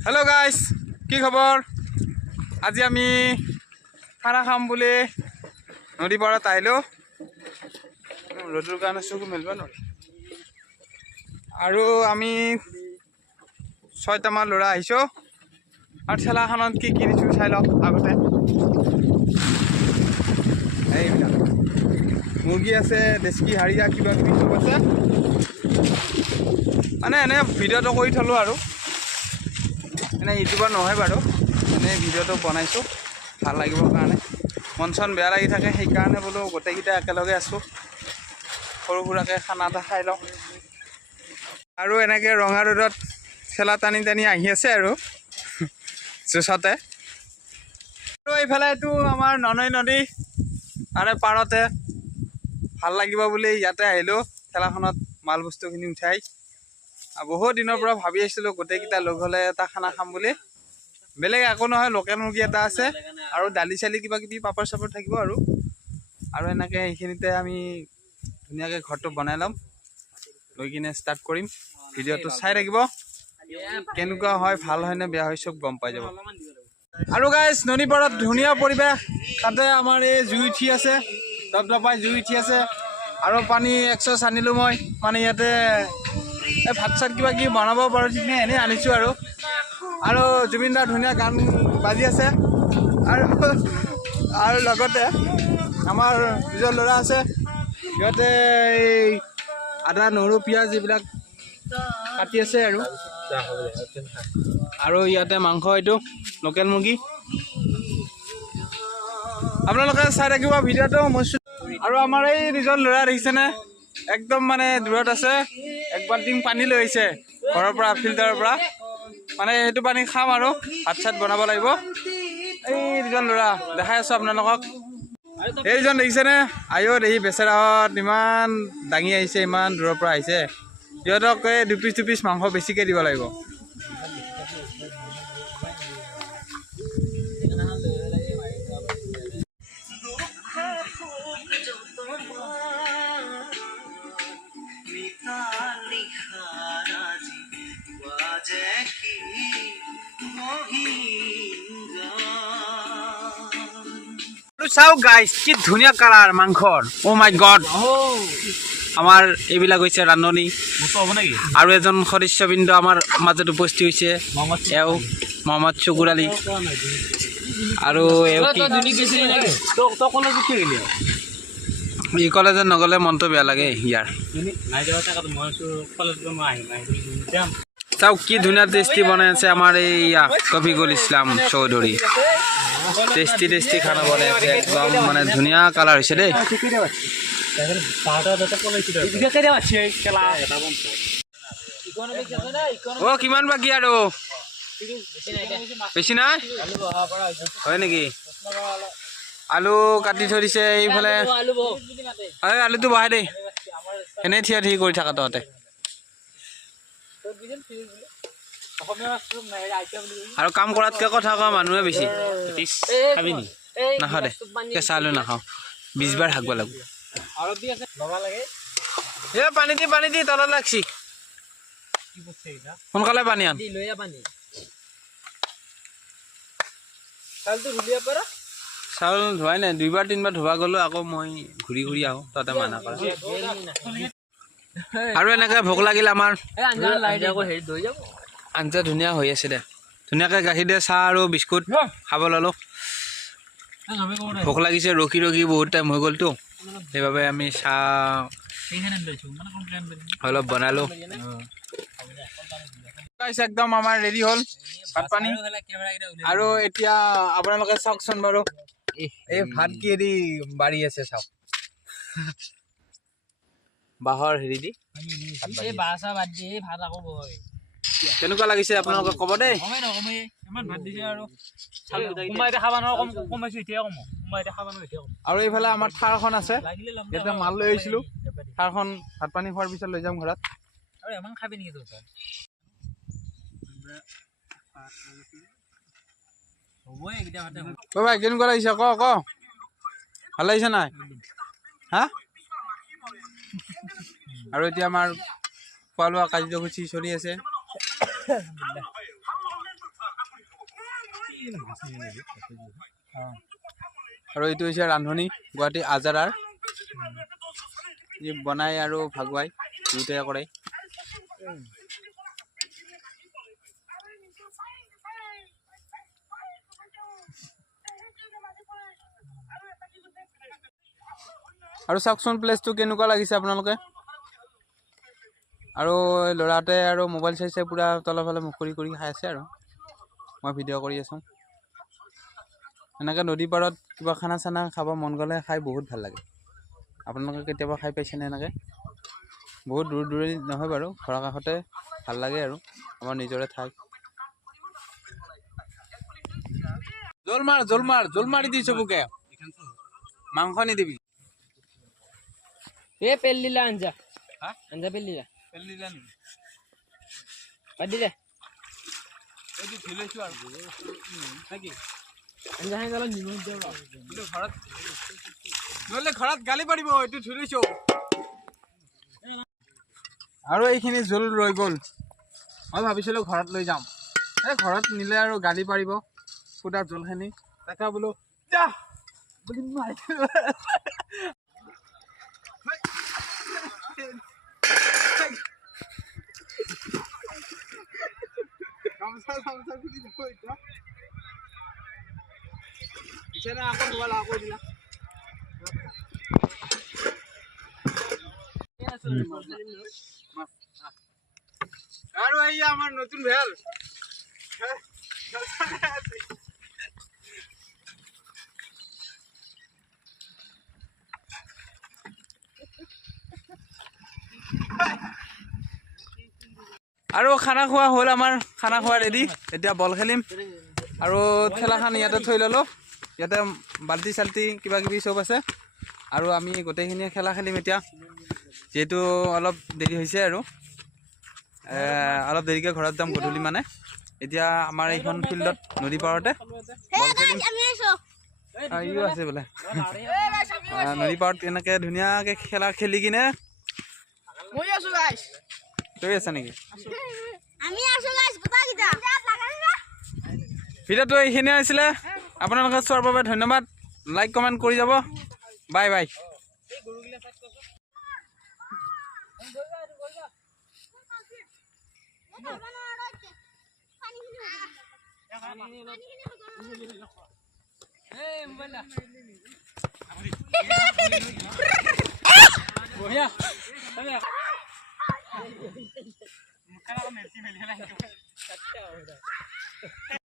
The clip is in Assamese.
हेलो गाइस की खबर आज आमी खाना खाम बोले नदी पारत आइलो रदर कारण चकु मेलिब नरि आरो आमी 6टा मान लरा आइसो आरो ठेलाखনত की दिछु चाइ लওক আগতে এইবিলাক मुर्गी আছে देशी हारिया किबा किबि सब আছে মানে এনে ভিডিওটো কৰি থলো আৰু এনে ইউটিউবৰ নহয় বাৰু এনে ভিডিওটো বনাইছো ভাল লাগিব কাৰণে মন চন বেয়া লাগি থাকে সেই কাৰণে বলো গোটেইকিটা একেলগে আছো সৰু সুৰাকে খানা এটা খাই লওঁ আৰু এনেকে ৰঙা ৰদত খেলা টানি টানি আহি আছে আৰু জুছতে আৰু এইফালে এইটো আমাৰ ননৈ নদী আৰে পাৰতে ভাল লাগিব বুলি ইয়াতে আহিলো খেলাখনত মাল বস্তুখিনি উঠাই বহুত দিনৰ পৰা ভাবি আছিলো গোটেইকিটা লগ হলে এটা খানা খাম বুলি বেলেগ একো নহয় লোকেল মুৰ্গী এটা আছে আৰু দালি চালি কিবা কিবি পাপৰ চাপৰ থাকিব আৰু এনেকে এইখিনিতে আমি ধুনীয়াকে ঘৰটো বনাই লম লৈ কিনে ষ্টাৰ্ট কৰিম ভিডিওটো চাই থাকিব কেনেকুৱা হয় ভাল হয় নে বেয়া হয় সব গম পাই যাব আৰু গাইস নদী পাৰত ধুনীয়া পৰিবেশ তাতে আমাৰ এই জুই উঠি আছে দপদপাই জুই উঠি আছে আৰু পানী 100 আনিলো মই মানে ইয়াতে ভাত চাত কিবা কি বনাব পাৰো যিনে এনে আনিছো আৰু জুবিনদাৰ ধুনীয়া গান বাজি আছে আৰু লগতে আমাৰ নিজৰ ল'ৰা আছে সিহঁতে এই আদা নহৰু পিয়াজ এইবিলাক কাটি আছে আৰু ইয়াতে মাংস এইটো লোকেল মুৰ্গী আপোনালোকে চাই থাকিব ভিডিওটো আৰু আমাৰ এই নিজৰ ল'ৰা দেখিছেনে একদম মানে দূৰত আছে এক বাল্টিং পানী লৈ আহিছে ঘৰৰ পৰা ফিল্টাৰৰ পৰা মানে সেইটো পানী খাম আৰু ভাত চাত বনাব লাগিব এই দুজন ল'ৰা দেখাই আছো আপোনালোকক এইজন দেখিছেনে আয়ো দেখি বেচেৰাহঁত ইমান দাঙি আহিছে ইমান দূৰৰ পৰা আহিছে সিহঁতক এই দুপিচ মাংস বেছিকৈ দিব লাগিব চাও গাইস কি ধুনীয়া কালাৰ মাংসৰ ও মাই গড আমাৰ এইবিলাক হৈছে ৰান্ধনি আৰু এজন সদস্যবৃন্দ আমাৰ মাজত উপস্থিত হৈছে এও মোহাম্মদ শুকুৰ আলী আৰু ই কলেজত নগলে মনটো বেয়া লাগে ইয়াৰ চাও কি ধুনীয়া টেষ্টি বনাই আছে আমাৰ এই কফিকুল ইছলাম চৌধুৰী টেষ্টি খানা বনাই আছে একদম মানে ধুনীয়া কালাৰ হৈছে দেই ও কিমান বাকি আৰু বেছি নাই হয় নেকি আলু কাটি থৈ দিছে এইফালে আলুটো বহাই দেই এনে থিয়া থি কৰি থাকা তহঁতে আৰু কাম কৰাতকৈ কথা কোৱা মানুহে বেছি খাবি নি নাখাওঁ দে কেঁচা আলু নাখাওঁ 20 বাৰ হাগব লাগিব পানী দি তলত লাগছি সোনকালে পানী আন চাউল ধোৱাই নাই 2 বাৰ 3 বাৰ ধোৱা গলো আকৌ মই ঘূৰি আহো তাতে মানা কৰা আৰু এনেকে ভোক লাগিল আমাৰ আঞ্জা ধুনীয়া হৈ আছে দে ধুনীয়াকে গাখীৰ দিয়ে চাহ আৰু বিস্কুট খাব ললো ভোক লাগিছে ৰখি বহুত টাইম হৈ গ'লতো সেইবাবে আমি চাহ অলপ বনালো একদম আমাৰ ৰেডি হ'ল ভাত পানী আৰু এতিয়া আপোনালোকে চাওকচোন বাৰু এই ভাত কি দি বাঢ়ি আছে চাওক বাহৰ হেৰি দি কেনেকুৱা লাগিছে আপোনালোকে ক'ব দেই আৰু এইফালে আমাৰ থাৰখন আছে ইয়াতে মাল লৈ আহিছিলো থাৰখন ভাত পানী খোৱাৰ পিছত লৈ যাম ঘৰত ভাই কেনেকুৱা লাগিছে ক ভাল লাগিছে নাই হা আৰু এতিয়া আমাৰ খোৱা লোৱা কাৰ্যসূচী চলি আছে আৰু এইটো হৈছে ৰান্ধনি গুৱাহাটী আজাৰাৰ ই বনাই আৰু ভাগুৱাই দুয়োটাই কৰে আৰু চাওকচোন প্লেচটো কেনেকুৱা লাগিছে আপোনালোকে আৰু ল'ৰাতে আৰু মোবাইল চাইছে পুৰা তলফালে মুখৰি কৰি খাই আছে আৰু মই ভিডিঅ' কৰি আছোঁ এনেকৈ নদী পাৰত কিবা খানা চানা খাব মন গ'লে খাই বহুত ভাল লাগে আপোনালোকে কেতিয়াবা খাই পাইছেনে এনেকৈ বহুত দূৰ দূৰণি নহয় বাৰু ঘৰৰ কাষতে ভাল লাগে আৰু আমাৰ নিজৰে ঠাই জোল মাৰি দি চবুকে মাংস নিদিবি ये पेल्लीला अंजा अंजा पेल्लीला दिले ঘৰত গালি পাৰিব এইটো ধুলিছো আৰু এইখিনি জোল ৰৈ গ'ল মই ভাবিছিলোঁ ঘৰত লৈ যাম এই ঘৰত নিলে আৰু গালি পাৰিব সুদা জোলখিনি তাকে বোলো যা বুলি গামছা খুলি যাব এতিয়া পিছনে আকৌ মোবাইল আকৌ দিলা আৰু এই আমাৰ নতুন ভেল আৰু খানা খোৱা হ'ল আমাৰ খানা খোৱা ৰেডি এতিয়া বল খেলিম আৰু খেলাখন ইয়াতে থৈ ল'লোঁ ইয়াতে বাল্টি চাল্টি কিবা কিবি চব আছে আৰু আমি গোটেইখিনিয়ে খেলা খেলিম এতিয়া যিহেতু অলপ দেৰি হৈছে আৰু অলপ দেৰিকৈ ঘৰত যাম গধূলি মানে এতিয়া আমাৰ এইখন ফিল্ডত নদী পাৰতে বল খেলিম ইও আছে বোলে নদী পাৰত এনেকৈ ধুনীয়াকৈ খেলা খেলি কিনে তই আছা নেকি ভিডিঅ'টো এইখিনিয়ে আছিলে আপোনালোকে চোৱাৰ বাবে ধন্যবাদ লাইক কমেণ্ট কৰি যাব বাই বাই